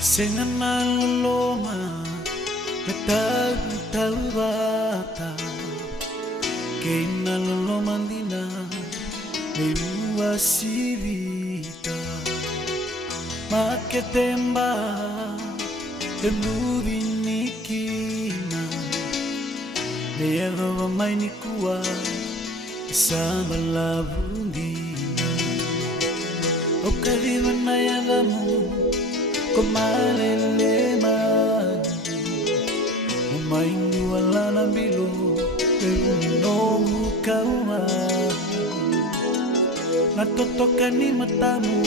Sena naloloma Natau bata Kei naloloma ndina Meua sivita Maketemba Emuvi nikina Neava mainikua Samba lavundina Okadiva nayadamu Komalele mani Umaindu alana bilo Eunongu kauma Natotoka ni matamu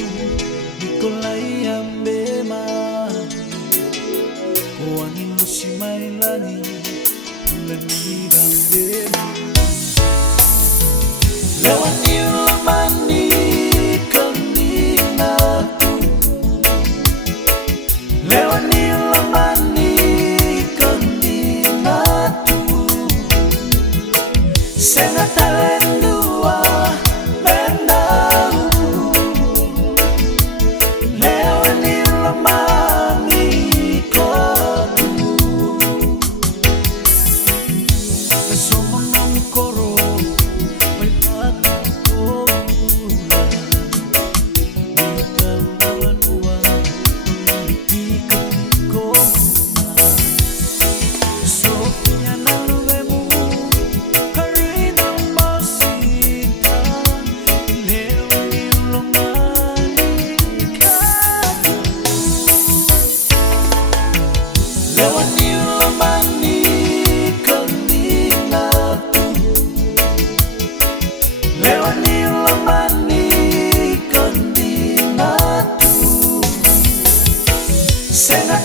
Nikolai ambe mani Koani musimailani Ulani rambe mani Lewani ulamani Sena talendua bendau Leo ni lamani kodu Besomo nang koro May patukola Nitang balanua Ikan koma Sofia naluvemu Sena